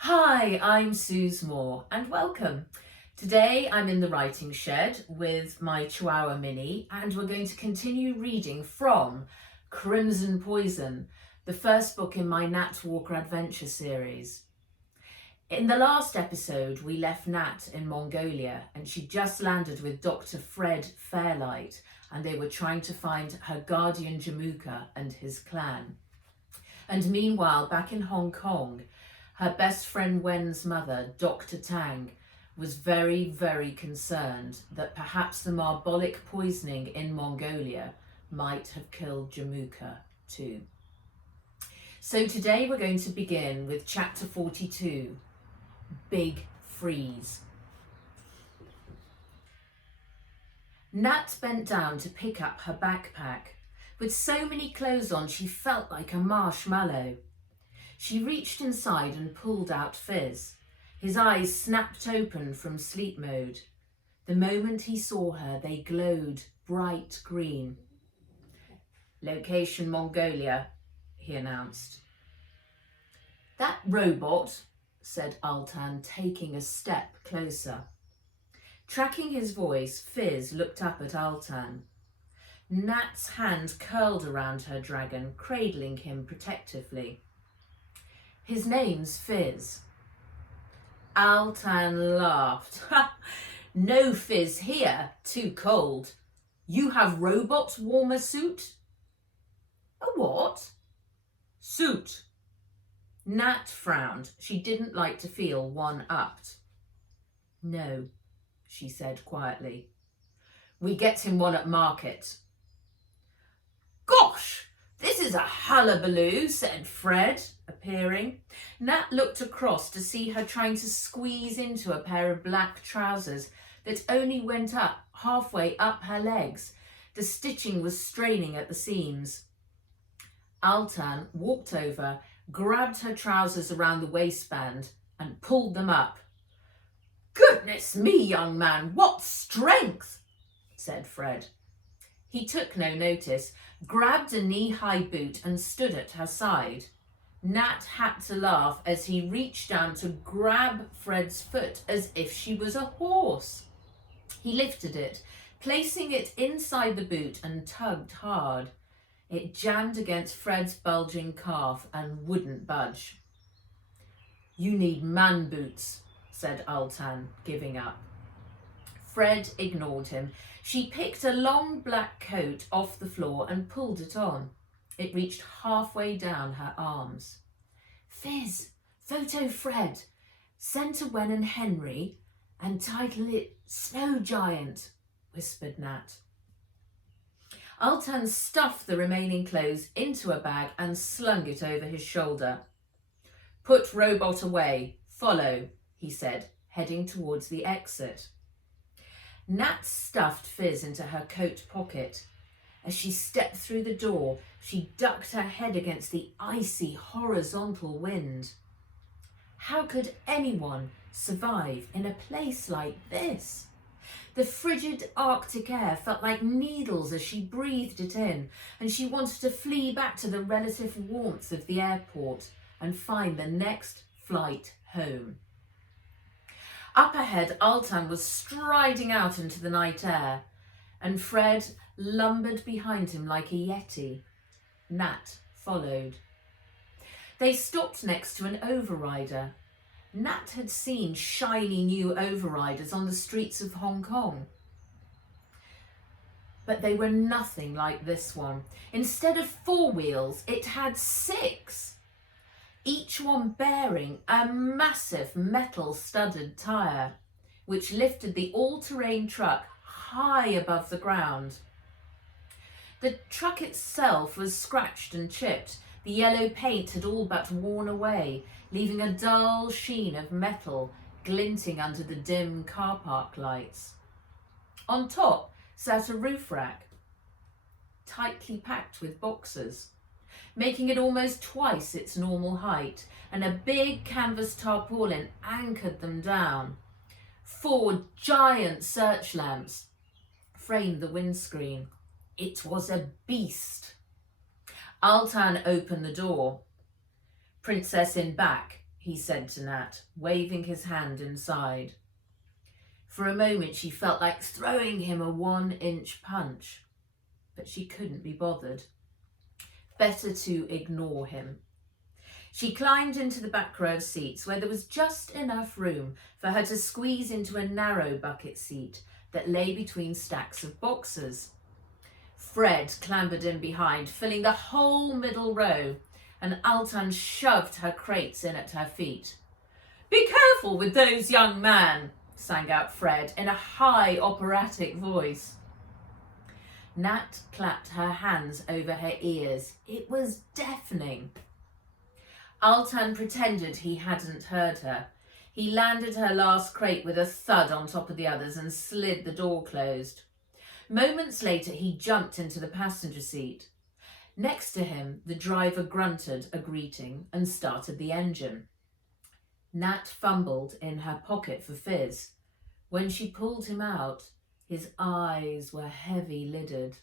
Hi, I'm Suze Moore and welcome. Today I'm in the writing shed with my Chihuahua Minnie and we're going to continue reading from Crimson Poison, the first book in my Nat Walker adventure series. In the last episode we left Nat in Mongolia and she just landed with Dr. Fred Fairlight and they were trying to find her guardian Jamuka and his clan. And meanwhile, back in Hong Kong, her best friend Wen's mother, Dr. Tang, was very, very concerned that perhaps the marbolic poisoning in Mongolia might have killed Jamuka too. So today we're going to begin with chapter 42, Big Freeze. Nat bent down to pick up her backpack. With so many clothes on, she felt like a marshmallow. She reached inside and pulled out Fizz. His eyes snapped open from sleep mode. The moment he saw her, they glowed bright green. "Location Mongolia," he announced. "That robot," said Altan, taking a step closer. Tracking his voice, Fizz looked up at Altan. Nat's hand curled around her dragon, cradling him protectively. "His name's Fizz." Altan laughed. "No Fizz here, too cold. You have robot warmer suit?" "A what?" "Suit." Nat frowned. She didn't like to feel one-upped. "No," she said quietly. "We get him one at market." "Gosh, this is a hullabaloo," said Fred, appearing. Nat looked across to see her trying to squeeze into a pair of black trousers that only went up halfway up her legs. The stitching was straining at the seams. Altan walked over, grabbed her trousers around the waistband and pulled them up. "Goodness me, young man, what strength," said Fred. He took no notice, grabbed a knee-high boot and stood at her side. Nat had to laugh as he reached down to grab Fred's foot as if she was a horse. He lifted it, placing it inside the boot and tugged hard. It jammed against Fred's bulging calf and wouldn't budge. "You need man boots," said Altan, giving up. Fred ignored him. She picked a long black coat off the floor and pulled it on. It reached halfway down her arms. "Fizz, photo Fred. Send to Wen and Henry and title it Snow Giant," whispered Nat. Altan stuffed the remaining clothes into a bag and slung it over his shoulder. "Put robot away. Follow," he said, heading towards the exit. Nat stuffed Fizz into her coat pocket. As she stepped through the door, she ducked her head against the icy, horizontal wind. How could anyone survive in a place like this? The frigid Arctic air felt like needles as she breathed it in, and she wanted to flee back to the relative warmth of the airport and find the next flight home. Up ahead, Altan was striding out into the night air, and Fred lumbered behind him like a yeti. Nat followed. They stopped next to an overrider. Nat had seen shiny new overriders on the streets of Hong Kong, but they were nothing like this one. Instead of 4 wheels, it had 6. Each one bearing a massive metal-studded tyre, which lifted the all-terrain truck high above the ground. The truck itself was scratched and chipped. The yellow paint had all but worn away, leaving a dull sheen of metal glinting under the dim car park lights. On top sat a roof rack, tightly packed with boxes, making it almost twice its normal height, and a big canvas tarpaulin anchored them down. 4 giant search lamps framed the windscreen. It was a beast. Altan opened the door. "Princess in back," he said to Nat, waving his hand inside. For a moment she felt like throwing him a 1-inch punch, but she couldn't be bothered. Better to ignore him. She climbed into the back row of seats where there was just enough room for her to squeeze into a narrow bucket seat that lay between stacks of boxes. Fred clambered in behind, filling the whole middle row, and Altan shoved her crates in at her feet. "Be careful with those, young man," sang out Fred in a high operatic voice. Nat clapped her hands over her ears. It was deafening. Altan pretended he hadn't heard her. He landed her last crate with a thud on top of the others and slid the door closed. Moments later, he jumped into the passenger seat. Next to him, the driver grunted a greeting and started the engine. Nat fumbled in her pocket for Fizz. When she pulled him out, his eyes were heavy-lidded.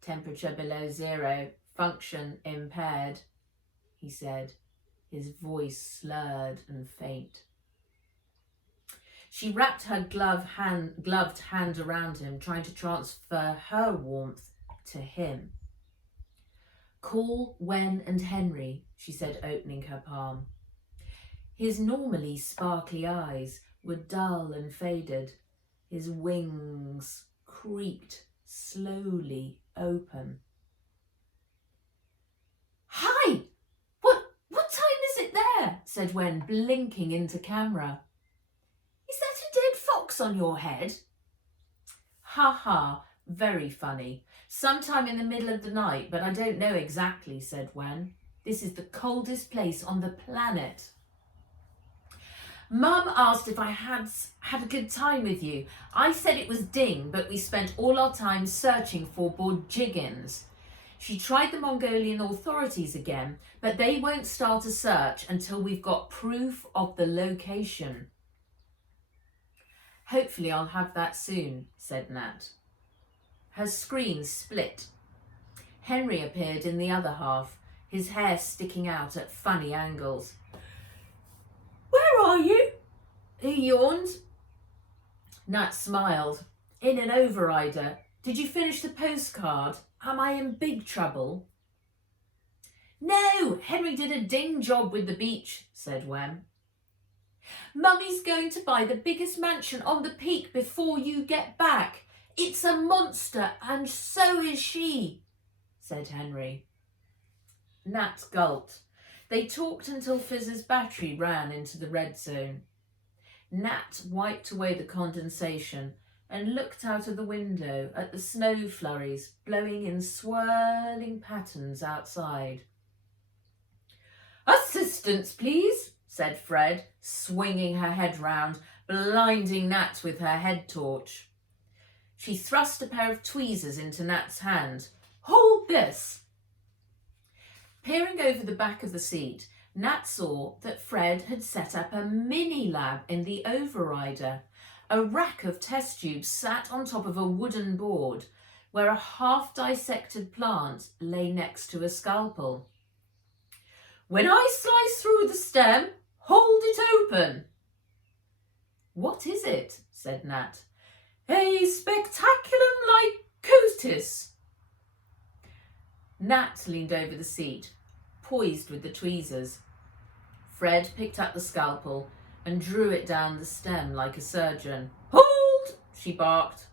"Temperature below 0, function impaired," he said, his voice slurred and faint. She wrapped her gloved hand around him, trying to transfer her warmth to him. "Call Wen and Henry," she said, opening her palm. His normally sparkly eyes were dull and faded. His wings creaked slowly open. "Hi! What time is it there?" said Wen, blinking into camera. "Is that a dead fox on your head?" "Ha ha, very funny. Sometime in the middle of the night, but I don't know exactly," said Wen. "This is the coldest place on the planet." "Mum asked if I had a good time with you. I said it was ding, but we spent all our time searching for Borjiggins. She tried the Mongolian authorities again, but they won't start a search until we've got proof of the location." "Hopefully I'll have that soon," said Nat. Her screen split. Henry appeared in the other half, his hair sticking out at funny angles. "Where are you?" he yawned. Nat smiled. "In an overrider. Did you finish the postcard? Am I in big trouble?" "No, Henry did a ding job with the beach," said Wen. "Mummy's going to buy the biggest mansion on the peak before you get back. It's a monster, and so is she," said Henry. Nat gulped. They talked until Fizz's battery ran into the red zone. Nat wiped away the condensation and looked out of the window at the snow flurries blowing in swirling patterns outside. "Assistance, please," said Fred, swinging her head round, blinding Nat with her head torch. She thrust a pair of tweezers into Nat's hand. "Hold this." Peering over the back of the seat, Nat saw that Fred had set up a mini lab in the overrider. A rack of test tubes sat on top of a wooden board where a half-dissected plant lay next to a scalpel. "When I slice through the stem, hold it open." "What is it?" said Nat. "A spectaculum lycotis." Nat leaned over the seat, poised with the tweezers. Fred picked up the scalpel and drew it down the stem like a surgeon. "Hold!" she barked.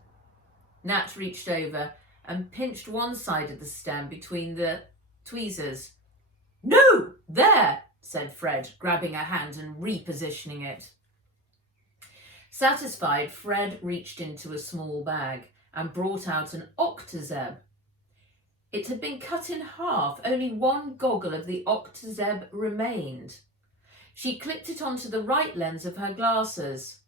Nat reached over and pinched one side of the stem between the tweezers. "No, there," said Fred, grabbing her hand and repositioning it. Satisfied, Fred reached into a small bag and brought out an octazeb. It had been cut in half. Only one goggle of the octazeb remained. She clipped it onto the right lens of her glasses.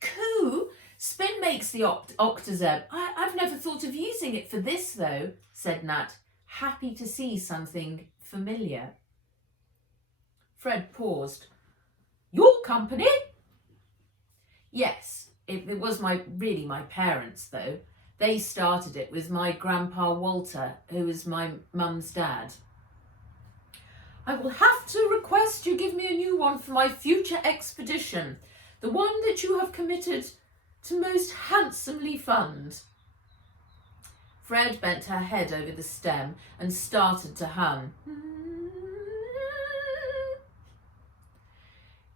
"Coo! Spin makes the octazeb. I've never thought of using it for this, though," said Nat, happy to see something familiar. Fred paused. "Your company?" "Yes, it was my parents, though. They started it with my grandpa Walter, who was my mum's dad." I will have to request you give me a new one for my future expedition, the one that you have committed to most handsomely fund. Fred bent her head over the stem and started to hum.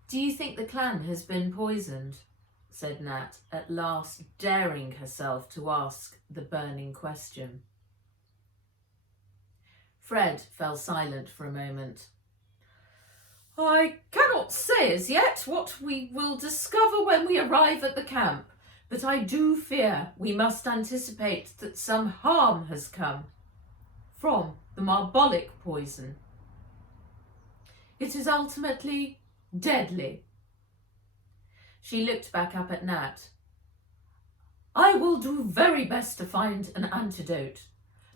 Do you think the clan has been poisoned? Said Nat, at last daring herself to ask the burning question. Fred fell silent for a moment. I cannot say as yet what we will discover when we arrive at the camp, but I do fear we must anticipate that some harm has come from the marbolic poison. It is ultimately deadly. She looked back up at Nat. I will do very best to find an antidote,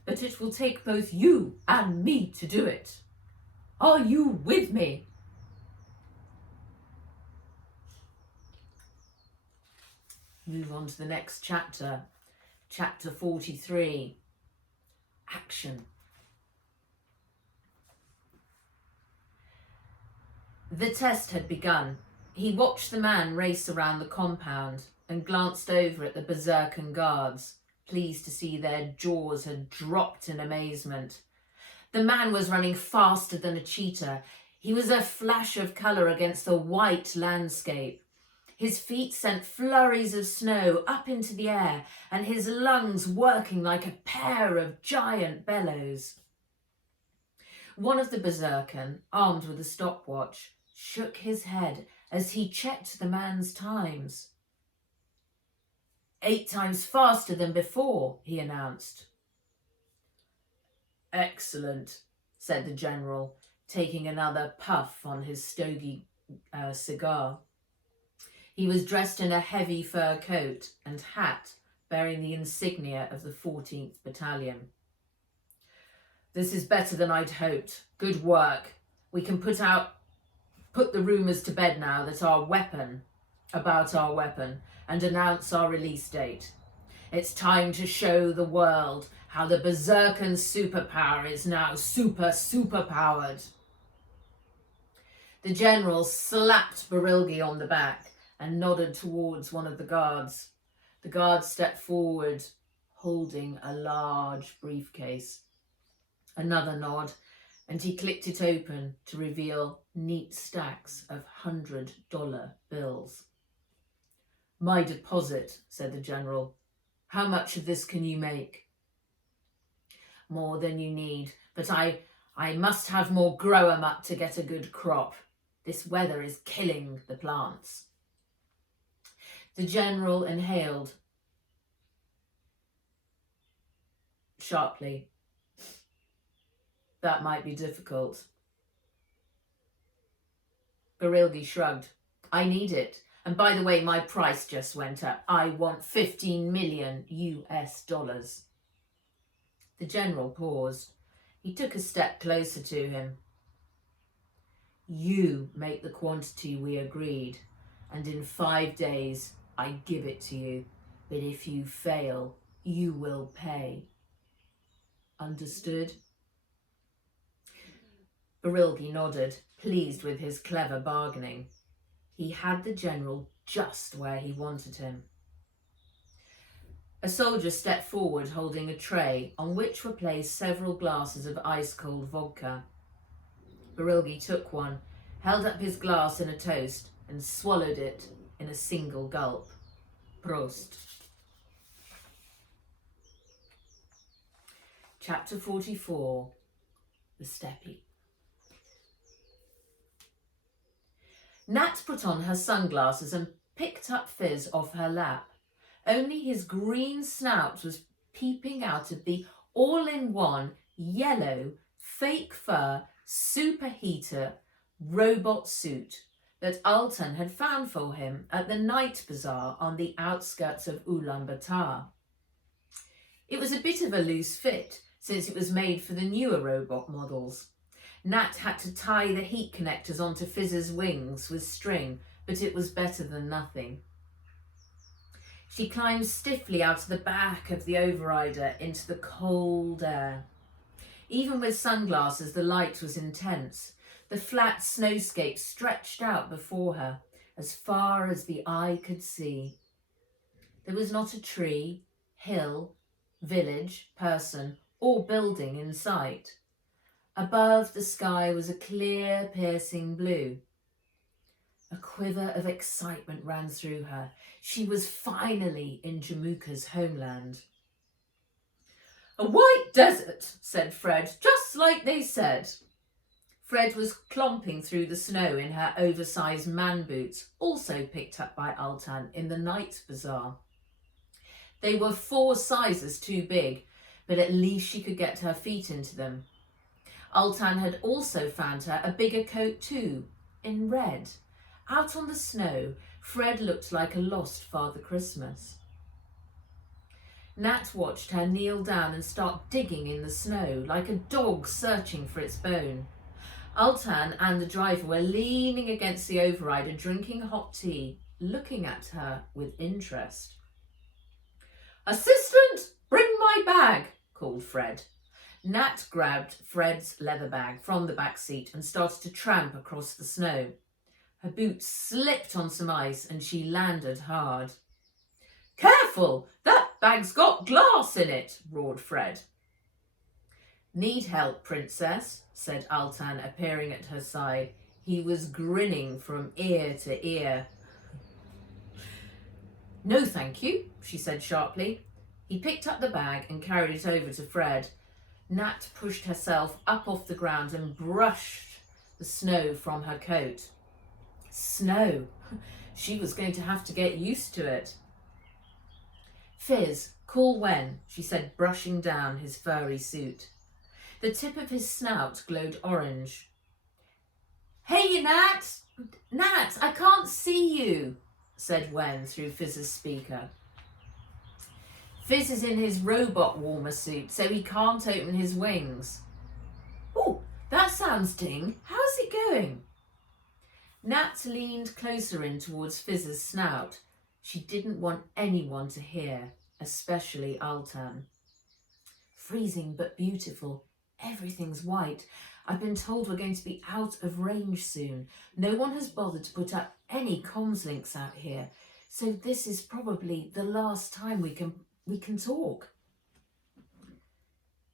but it will take both you and me to do it. Are you with me? Move on to the next chapter, chapter 43, action. The test had begun. He watched the man race around the compound and glanced over at the berserker guards, pleased to see their jaws had dropped in amazement. The man was running faster than a cheetah. He was a flash of colour against the white landscape. His feet sent flurries of snow up into the air, and his lungs working like a pair of giant bellows. One of the berserkers, armed with a stopwatch, shook his head as he checked the man's times. 8 times faster than before, he announced. Excellent, said the general, taking another puff on his stogie cigar. He was dressed in a heavy fur coat and hat bearing the insignia of the 14th Battalion. This is better than I'd hoped. Good work. We can put the rumours to bed now about our weapon, and announce our release date. It's time to show the world how the berserker superpower is now superpowered. The general slapped Barilgi on the back and nodded towards one of the guards. The guard stepped forward, holding a large briefcase. Another nod, and he clicked it open to reveal neat stacks of $100 bills. My deposit, said the general. How much of this can you make? More than you need, but I must have more grow 'em up to get a good crop. This weather is killing the plants. The general inhaled sharply. That might be difficult. Barilgi shrugged. I need it. And by the way, my price just went up. I want $15 million US. The general paused. He took a step closer to him. You make the quantity we agreed, and in 5 days I give it to you. But if you fail, you will pay. Understood? Barilgi nodded, pleased with his clever bargaining. He had the general just where he wanted him. A soldier stepped forward holding a tray on which were placed several glasses of ice-cold vodka. Barilgi took one, held up his glass in a toast, and swallowed it in a single gulp. Prost. Chapter 44, The Steppe. Nat put on her sunglasses and picked up Fizz off her lap. Only his green snout was peeping out of the all-in-one yellow fake fur superheater robot suit that Altan had found for him at the night bazaar on the outskirts of Ulaanbaatar. It was a bit of a loose fit since it was made for the newer robot models. Nat had to tie the heat connectors onto Fizz's wings with string, but it was better than nothing. She climbed stiffly out of the back of the overrider into the cold air. Even with sunglasses, the light was intense, The flat snowscape stretched out before her, as far as the eye could see. There was not a tree, hill, village, person, or building in sight. Above, the sky was a clear, piercing blue. A quiver of excitement ran through her. She was finally in Jamuka's homeland. "A white desert," said Fred, "just like they said." Fred was clomping through the snow in her oversized man boots, also picked up by Altan in the night bazaar. They were 4 sizes too big, but at least she could get her feet into them. Altan had also found her a bigger coat too, in red. Out on the snow, Fred looked like a lost Father Christmas. Nat watched her kneel down and start digging in the snow, like a dog searching for its bone. Altan and the driver were leaning against the overrider, drinking hot tea, looking at her with interest. "Assistant, bring my bag," called Fred. Nat grabbed Fred's leather bag from the back seat and started to tramp across the snow. Her boots slipped on some ice and she landed hard. "Careful, that bag's got glass in it," roared Fred. "Need help, Princess?" said Altan, appearing at her side. He was grinning from ear to ear. "No, thank you," she said sharply. He picked up the bag and carried it over to Fred. Nat pushed herself up off the ground and brushed the snow from her coat. Snow! She was going to have to get used to it. "Fizz, call Wen," she said, brushing down his furry suit. The tip of his snout glowed orange. "Hey, Nat! Nat, I can't see you," said Wen through Fizz's speaker. "Fizz is in his robot warmer suit, so he can't open his wings." "Oh, that sounds ding. How's it going?" Nat leaned closer in towards Fizz's snout. She didn't want anyone to hear, especially Altan. "Freezing but beautiful. Everything's white. I've been told we're going to be out of range soon. No one has bothered to put up any comms links out here, so this is probably the last time we can talk."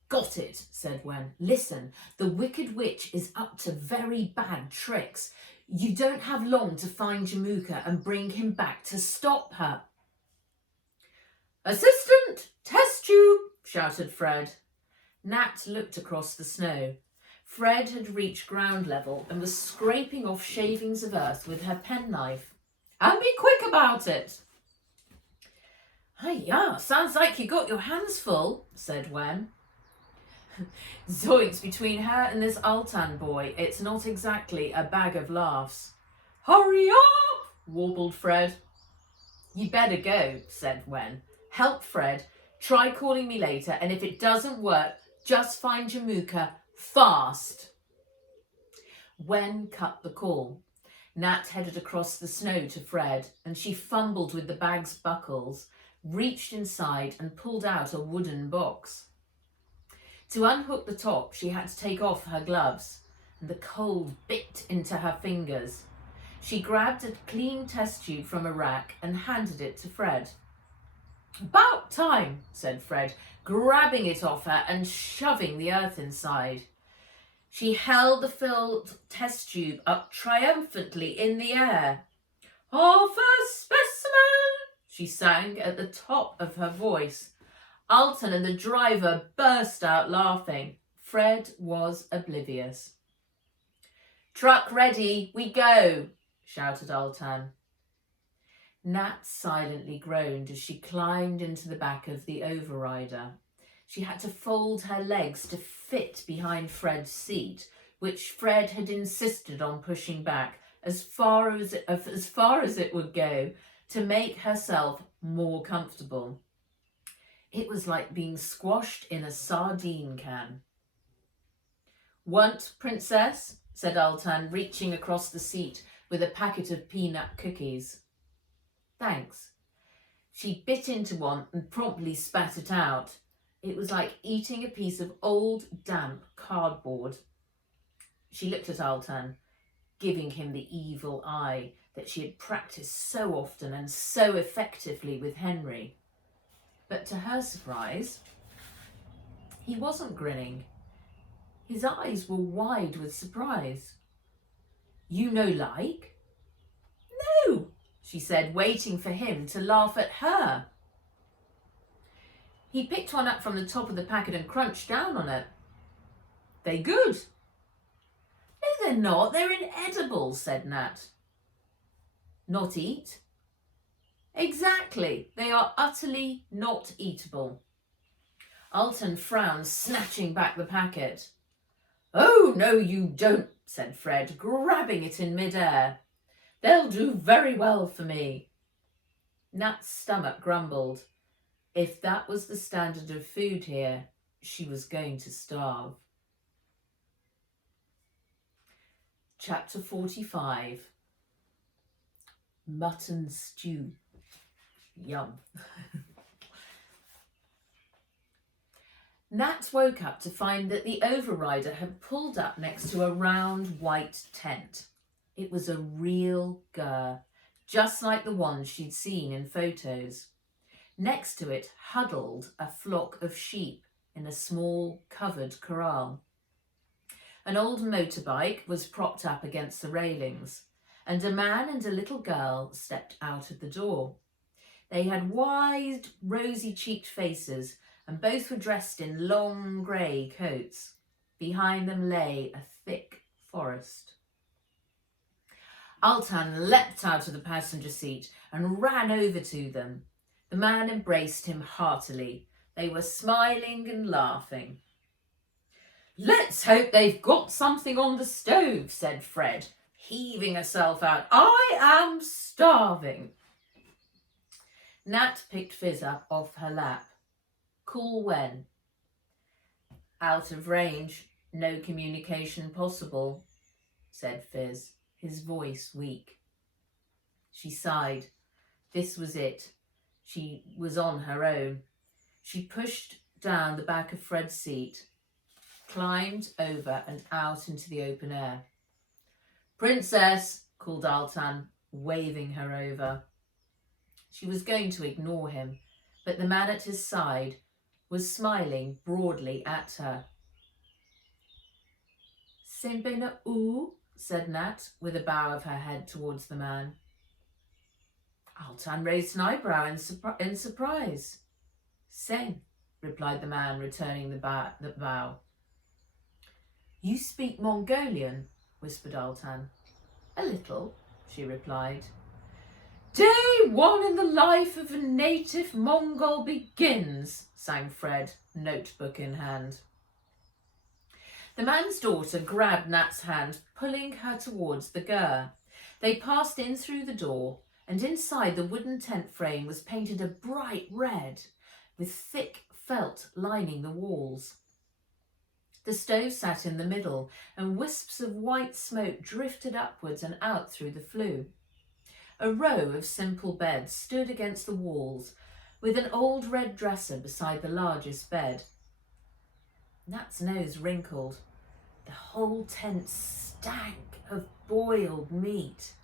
"Got it," said Wen. "Listen, the Wicked Witch is up to very bad tricks. You don't have long to find Jamuka and bring him back to stop her." "Assistant, test tube," shouted Fred. Nat looked across the snow. Fred had reached ground level and was scraping off shavings of earth with her penknife. "And be quick about it." "Yeah, sounds like you got your hands full," said Wen. Zoinks, between her and this Altan boy, it's not exactly a bag of laughs. "Hurry up," warbled Fred. "You better go," said Wen. "Help Fred. Try calling me later, and if it doesn't work, just find Jamuka fast." Wen cut the call. Nat headed across the snow to Fred, and she fumbled with the bag's buckles, reached inside and pulled out a wooden box. To unhook the top, she had to take off her gloves, and the cold bit into her fingers. She grabbed a clean test tube from a rack and handed it to Fred. "About time," said Fred, grabbing it off her and shoving the earth inside. She held the filled test tube up triumphantly in the air. "Half a specimen," she sang at the top of her voice. Altan and the driver burst out laughing. Fred was oblivious. "Truck ready, we go," shouted Altan. Nat silently groaned as she climbed into the back of the overrider. She had to fold her legs to fit behind Fred's seat, which Fred had insisted on pushing back as far as it would go to make herself more comfortable. It was like being squashed in a sardine can. "Want, Princess?" said Altan, reaching across the seat with a packet of peanut cookies. "Thanks." She bit into one and promptly spat it out. It was like eating a piece of old, damp cardboard. She looked at Altan, giving him the evil eye that she had practiced so often and so effectively with Henry. But to her surprise, he wasn't grinning. His eyes were wide with surprise. "You no like?" "No," she said, waiting for him to laugh at her. He picked one up from the top of the packet and crunched down on it. "They good." "No, they're not. They're inedible," said Nat. "Not eat?" "Exactly. They are utterly not eatable." Altan frowned, snatching back the packet. "Oh, no, you don't," said Fred, grabbing it in mid-air. "They'll do very well for me." Nat's stomach grumbled. If that was the standard of food here, she was going to starve. Chapter 45. Mutton stew. Yum. Nat woke up to find that the overrider had pulled up next to a round white tent. It was a real gur, just like the one she'd seen in photos. Next to it huddled a flock of sheep in a small covered corral. An old motorbike was propped up against the railings, and a man and a little girl stepped out of the door. They had wide, rosy-cheeked faces, and both were dressed in long grey coats. Behind them lay a thick forest. Altan leapt out of the passenger seat and ran over to them. The man embraced him heartily. They were smiling and laughing. "Let's hope they've got something on the stove," said Fred, heaving herself out. "I am starving." Nat picked Fizz up off her lap. "Call when?" "Out of range. No communication possible," said Fizz, his voice weak. She sighed. This was it. She was on her own. She pushed down the back of Fred's seat, climbed over and out into the open air. "Princess," called Altan, waving her over. She was going to ignore him, but the man at his side was smiling broadly at her. "Sembena oo," said Nat, with a bow of her head towards the man. Altan raised an eyebrow in surprise. "Sen," replied the man, returning the bow. "You speak Mongolian?" whispered Altan. "A little," she replied. "Day one in the life of a native Mongol begins," sang Fred, notebook in hand. The man's daughter grabbed Nat's hand, pulling her towards the gur. They passed in through the door, and inside the wooden tent frame was painted a bright red, with thick felt lining the walls. The stove sat in the middle, and wisps of white smoke drifted upwards and out through the flue. A row of simple beds stood against the walls, with an old red dresser beside the largest bed. Nat's nose wrinkled. The whole tent stank of boiled meat.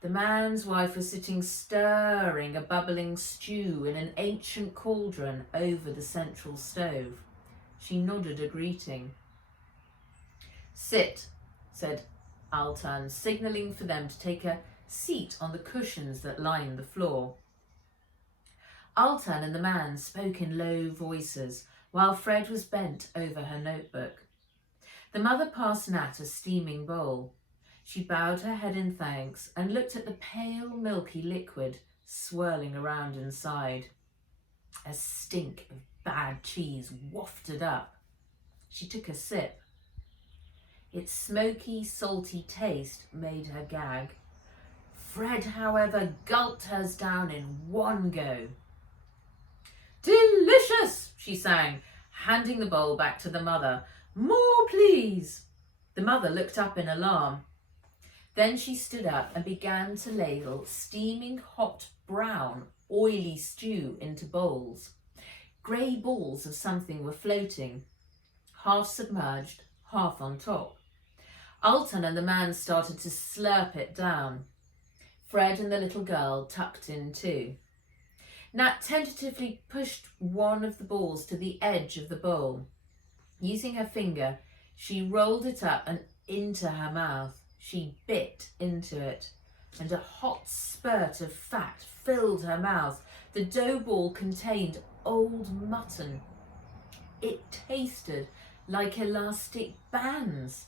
The man's wife was sitting stirring a bubbling stew in an ancient cauldron over the central stove. She nodded a greeting. "Sit," said Altan, signalling for them to take a seat on the cushions that lined the floor. Altan and the man spoke in low voices, while Fred was bent over her notebook. The mother passed Nat a steaming bowl. She bowed her head in thanks and looked at the pale, milky liquid swirling around inside. A stink of bad cheese wafted up. She took a sip. Its smoky, salty taste made her gag. Fred, however, gulped hers down in one go. "Delicious," she sang, handing the bowl back to the mother. "More, please." The mother looked up in alarm. Then she stood up and began to ladle steaming hot brown, oily stew into bowls. Grey balls of something were floating, half submerged, half on top. Altan and the man started to slurp it down. Fred and the little girl tucked in too. Nat tentatively pushed one of the balls to the edge of the bowl. Using her finger, she rolled it up and into her mouth. She bit into it, and a hot spurt of fat filled her mouth. The dough ball contained old mutton. It tasted like elastic bands.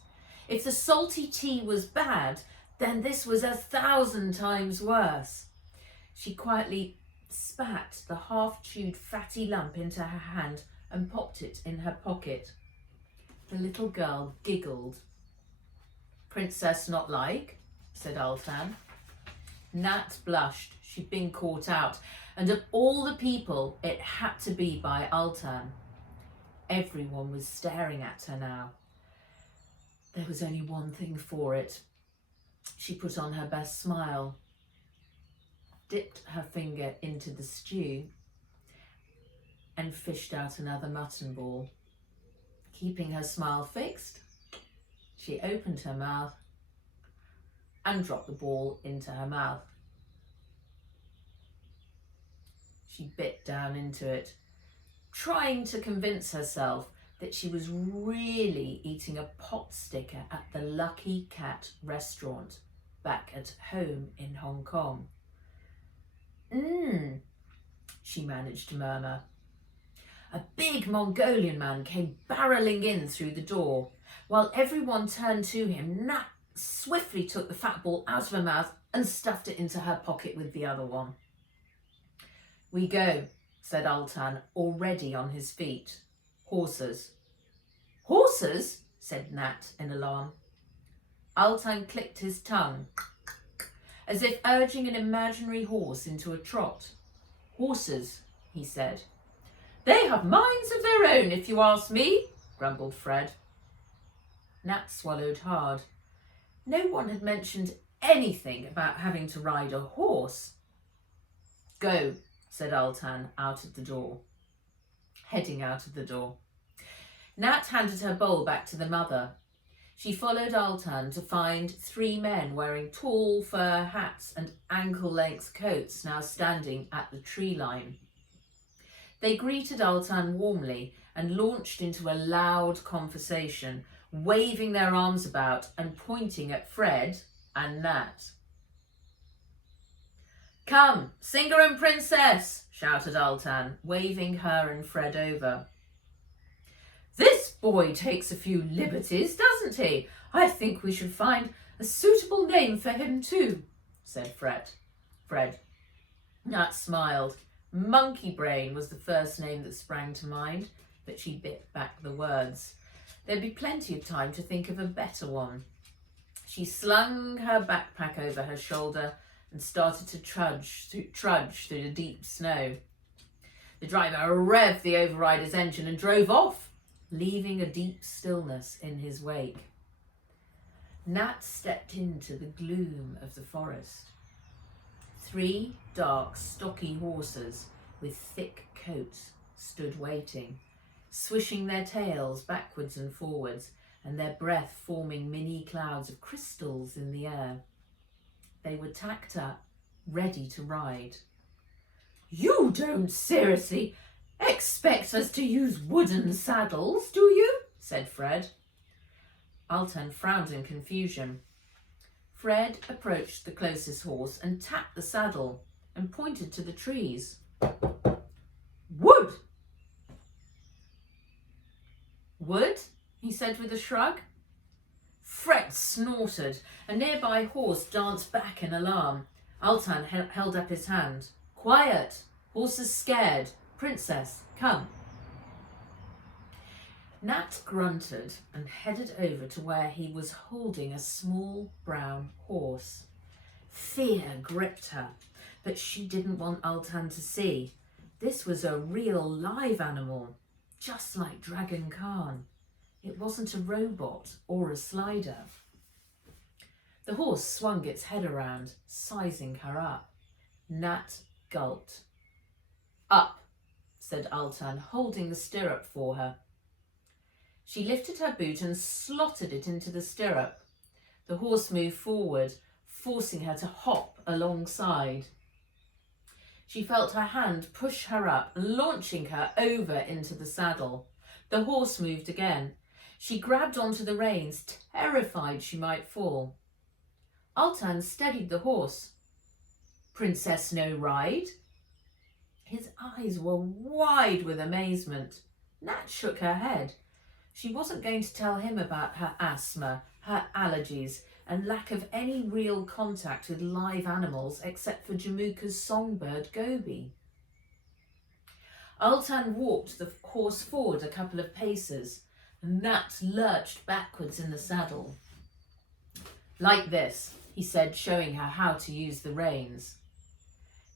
If the salty tea was bad, then this was 1,000 times worse. She quietly spat the half-chewed fatty lump into her hand and popped it in her pocket. The little girl giggled. "Princess not like?" said Altan. Nat blushed. She'd been caught out, and of all the people, it had to be by Altan. Everyone was staring at her now. There was only one thing for it. She put on her best smile, dipped her finger into the stew, and fished out another mutton ball. Keeping her smile fixed, she opened her mouth and dropped the ball into her mouth. She bit down into it, trying to convince herself that she was really eating a pot sticker at the Lucky Cat restaurant back at home in Hong Kong. She managed to murmur. A big Mongolian man came barreling in through the door. While everyone turned to him, Nat swiftly took the fat ball out of her mouth and stuffed it into her pocket with the other one. "We go," said Altan, already on his feet. "Horses." "Horses?" said Nat in alarm. Altan clicked his tongue, as if urging an imaginary horse into a trot. "Horses," he said. "They have minds of their own, if you ask me," grumbled Fred. Nat swallowed hard. No one had mentioned anything about having to ride a horse. "Go," said Altan, heading out of the door. Nat handed her bowl back to the mother. She followed Altan to find 3 men wearing tall fur hats and ankle-length coats now standing at the tree line. They greeted Altan warmly and launched into a loud conversation, waving their arms about and pointing at Fred and Nat. "Come, Singer and Princess," shouted Altan, waving her and Fred over. "This boy takes a few liberties, doesn't he? I think we should find a suitable name for him too," said Fred. Nat smiled. Monkey Brain was the first name that sprang to mind, but she bit back the words. There'd be plenty of time to think of a better one. She slung her backpack over her shoulder and started to trudge through the deep snow. The driver revved the overrider's engine and drove off, leaving a deep stillness in his wake. Nat stepped into the gloom of the forest. 3 dark, stocky horses with thick coats stood waiting, swishing their tails backwards and forwards, and their breath forming mini clouds of crystals in the air. They were tacked up, ready to ride. "You don't seriously expect us to use wooden saddles, do you?" said Fred. Altan frowned in confusion. Fred approached the closest horse and tapped the saddle and pointed to the trees. "Wood!" "Wood?" he said with a shrug. Fred snorted. A nearby horse danced back in alarm. Altan held up his hand. "Quiet! Horse is scared. Princess, come." Nat grunted and headed over to where he was holding a small brown horse. Fear gripped her, but she didn't want Altan to see. This was a real live animal, just like Dragon Khan. It wasn't a robot or a slider. The horse swung its head around, sizing her up. Nat gulped. "Up," said Altan, holding the stirrup for her. She lifted her boot and slotted it into the stirrup. The horse moved forward, forcing her to hop alongside. She felt her hand push her up, launching her over into the saddle. The horse moved again. She grabbed onto the reins, terrified she might fall. Altan steadied the horse. "Princess no ride?" His eyes were wide with amazement. Nat shook her head. She wasn't going to tell him about her asthma, her allergies, and lack of any real contact with live animals except for Jamuka's songbird Gobi. Altan walked the horse forward a couple of paces, and Nat lurched backwards in the saddle. "Like this," he said, showing her how to use the reins.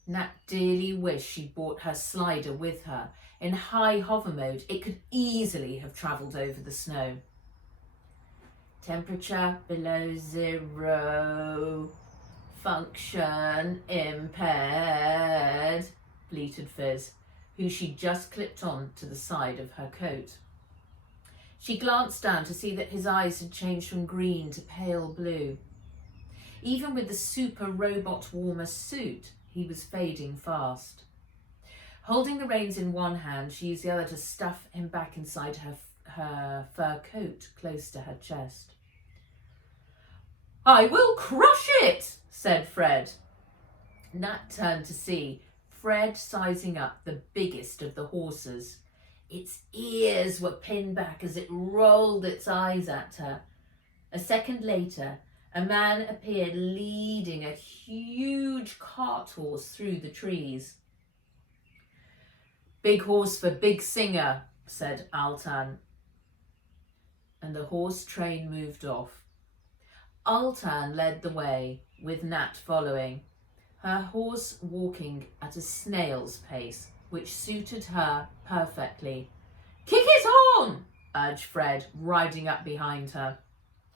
Nat dearly wished she'd brought her slider with her. In high hover mode, it could easily have travelled over the snow. "Temperature below 0. Function impaired," bleated Fizz, who she'd just clipped on to the side of her coat. She glanced down to see that his eyes had changed from green to pale blue. Even with the super robot warmer suit, he was fading fast. Holding the reins in one hand, she used the other to stuff him back inside her fur coat close to her chest. "I will crush it," said Fred. Nat turned to see Fred sizing up the biggest of the horses. Its ears were pinned back as it rolled its eyes at her. A second later, a man appeared leading a huge cart horse through the trees. "Big horse for big singer," said Altan. And the horse train moved off. Altan led the way, with Nat following, her horse walking at a snail's pace, which suited her perfectly. "Kick it on!" urged Fred, riding up behind her.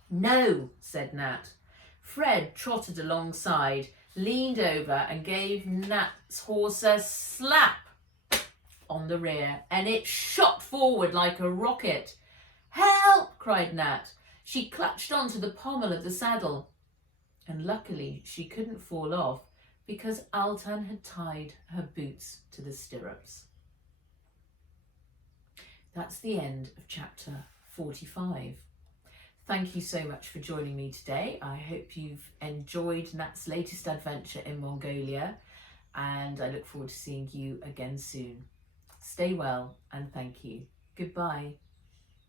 "No," said Nat. Fred trotted alongside, leaned over and gave Nat's horse a slap on the rear, and it shot forward like a rocket. "Help!" cried Nat. She clutched onto the pommel of the saddle, and luckily she couldn't fall off because Altan had tied her boots to the stirrups. That's the end of chapter 45. Thank you so much for joining me today. I hope you've enjoyed Nat's latest adventure in Mongolia, and I look forward to seeing you again soon. Stay well and thank you. Goodbye.